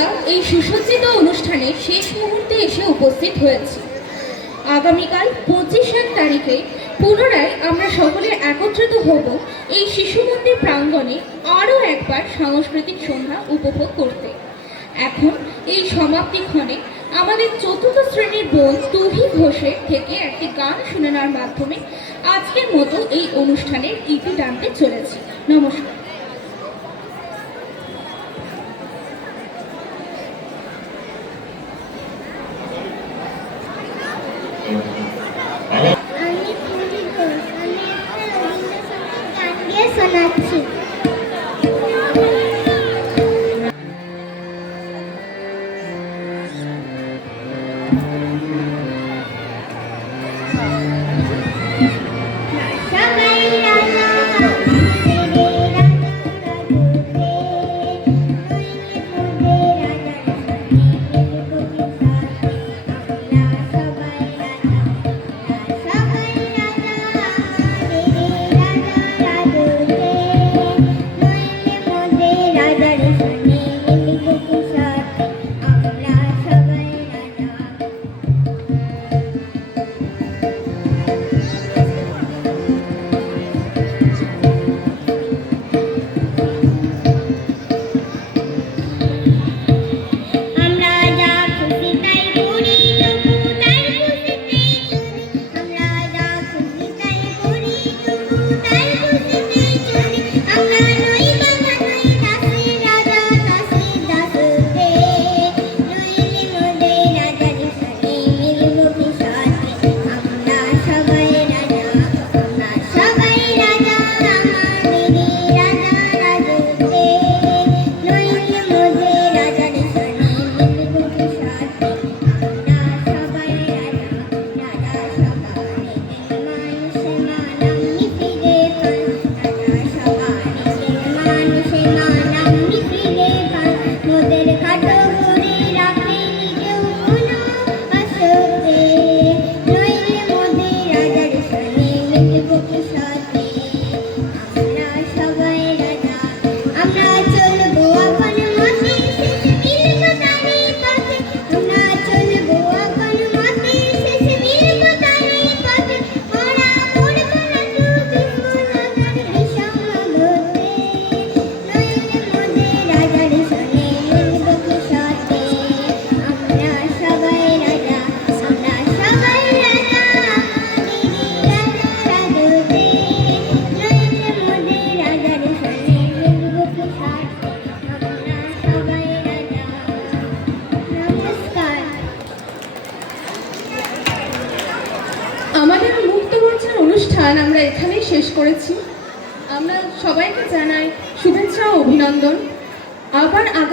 আমরা এই সুসজ্জিত অনুষ্ঠানে শেষ মুহূর্তে এসে উপস্থিত হয়েছি। আগামীকাল পঁচিশ এক তারিখে পুনরায় আমরা সকলে একত্রিত হব এই শিশু মন্দির প্রাঙ্গণে আরও একবার সাংস্কৃতিক সন্ধ্যা উপভোগ করতে। এখন এই সমাপ্তিক্ষণে আমাদের চতুর্থ শ্রেণির বোন তুহি ঘোষের থেকে একটি গান শুনে মাধ্যমে আজকের মতো এই অনুষ্ঠানের ইতি টানতে চলেছে। নমস্কার। Nath. Thank Thank. গান আমরা এখানেই শেষ করেছি। আমরা সবাইকে জানাই শুভেচ্ছা অভিনন্দন। আবার